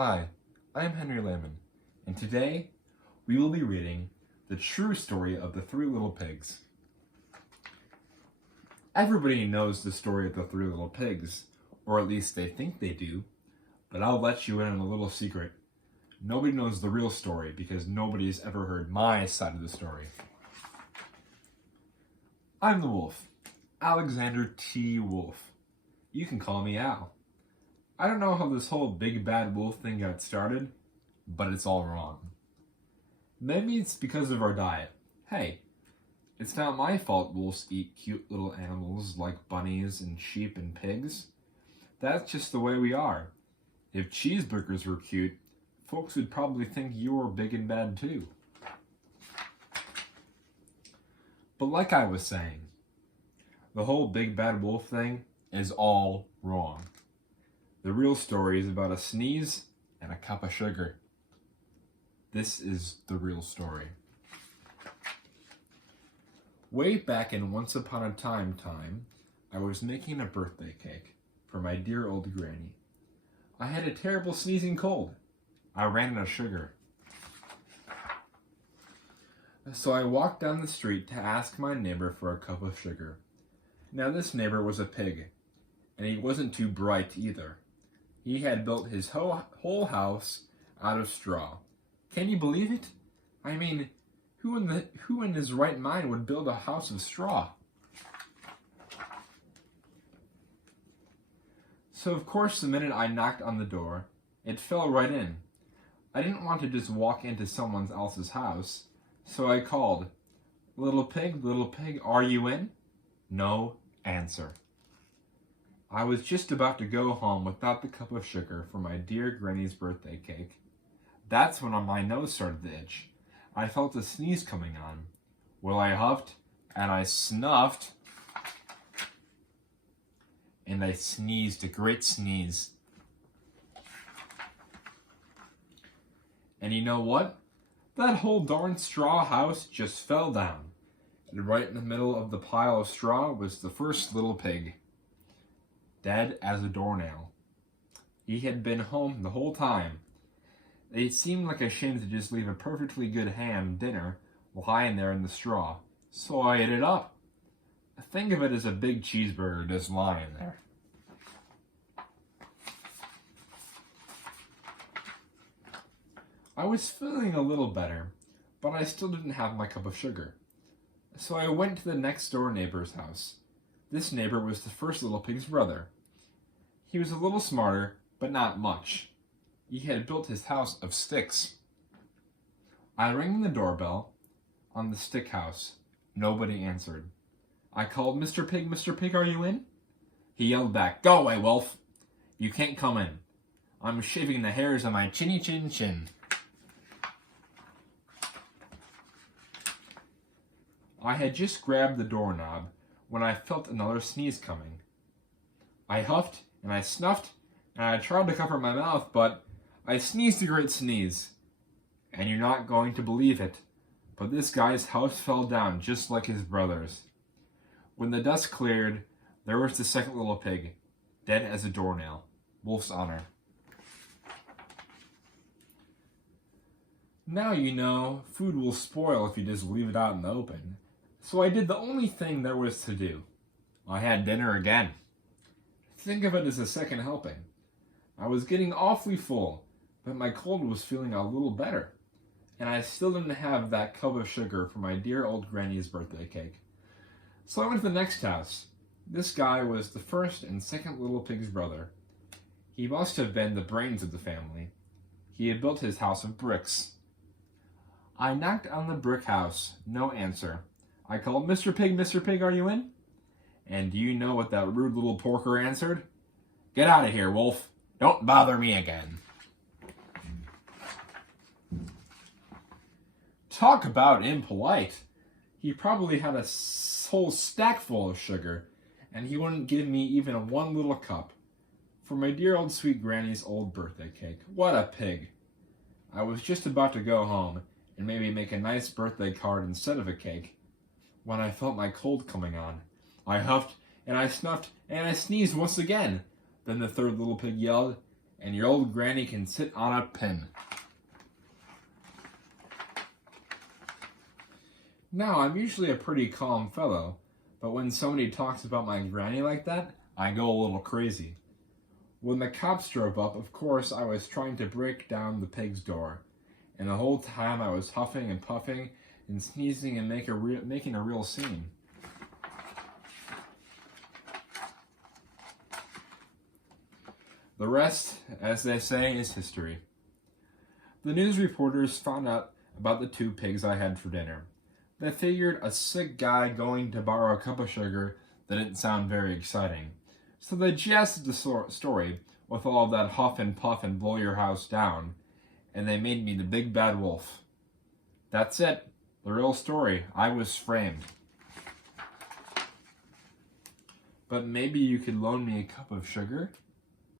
Hi, I am Henry Lehman, and today we will be reading the true story of the Three Little Pigs. Everybody knows the story of the Three Little Pigs, or at least they think they do, but I'll let you in on a little secret. Nobody knows the real story because nobody's ever heard my side of the story. I'm the wolf, Alexander T. Wolf. You can call me Al. I don't know how this whole big bad wolf thing got started, but it's all wrong. Maybe it's because of our diet. Hey, it's not my fault wolves eat cute little animals like bunnies and sheep and pigs. That's just the way we are. If cheeseburgers were cute, folks would probably think you were big and bad too. But like I was saying, the whole big bad wolf thing is all wrong. The real story is about a sneeze and a cup of sugar. This is the real story. Way back in Once Upon a Time, I was making a birthday cake for my dear old granny. I had a terrible sneezing cold. I ran out of sugar. So I walked down the street to ask my neighbor for a cup of sugar. Now this neighbor was a pig, and he wasn't too bright either. He had built his whole house out of straw. Can you believe it? I mean, who in his right mind would build a house of straw? So of course the minute I knocked on the door, it fell right in. I didn't want to just walk into someone else's house, so I called, little pig, are you in?" No answer. I was just about to go home without the cup of sugar for my dear granny's birthday cake. That's when my nose started to itch. I felt a sneeze coming on. Well, I huffed, and I snuffed, and I sneezed a great sneeze. And you know what? That whole darn straw house just fell down. And right in the middle of the pile of straw was the first little pig, dead as a doornail. He had been home the whole time. It seemed like a shame to just leave a perfectly good ham dinner lying there in the straw, so I ate it up. Think of it as a big cheeseburger just lying there. I was feeling a little better, but I still didn't have my cup of sugar. So I went to the next door neighbor's house. This neighbor was the first little pig's brother. He was a little smarter, but not much. He had built his house of sticks. I rang the doorbell on the stick house. Nobody answered. I called, Mr. Pig, are you in?" He yelled back, "Go away, wolf. You can't come in. I'm shaving the hairs on my chinny chin chin." I had just grabbed the doorknob when I felt another sneeze coming. I huffed and I snuffed and I tried to cover my mouth, but I sneezed a great sneeze. And you're not going to believe it, but this guy's house fell down just like his brother's. When the dust cleared, there was the second little pig, dead as a doornail. Wolf's honor. Now you know, food will spoil if you just leave it out in the open. So I did the only thing there was to do. I had dinner again. Think of it as a second helping. I was getting awfully full, but my cold was feeling a little better. And I still didn't have that cup of sugar for my dear old granny's birthday cake. So I went to the next house. This guy was the first and second little pig's brother. He must have been the brains of the family. He had built his house of bricks. I knocked on the brick house. No answer. I called, Mr. Pig, are you in?" And do you know what that rude little porker answered? "Get out of here, wolf. Don't bother me again." Talk about impolite. He probably had a whole stack full of sugar, and he wouldn't give me even one little cup. For my dear old sweet granny's old birthday cake. What a pig. I was just about to go home and maybe make a nice birthday card instead of a cake when I felt my cold coming on. I huffed, and I snuffed, and I sneezed once again. Then the third little pig yelled, and your old granny can sit on a pin. Now, I'm usually a pretty calm fellow, but when somebody talks about my granny like that, I go a little crazy. When the cops drove up, of course, I was trying to break down the pig's door, and the whole time I was huffing and puffing and sneezing and making a real scene. The rest, as they say, is history. The news reporters found out about the 2 pigs I had for dinner. They figured a sick guy going to borrow a cup of sugar that didn't sound very exciting. So they jazzed the story with all of that huff and puff and blow your house down, and they made me the big bad wolf. That's it. The real story. I was framed. But maybe you could loan me a cup of sugar?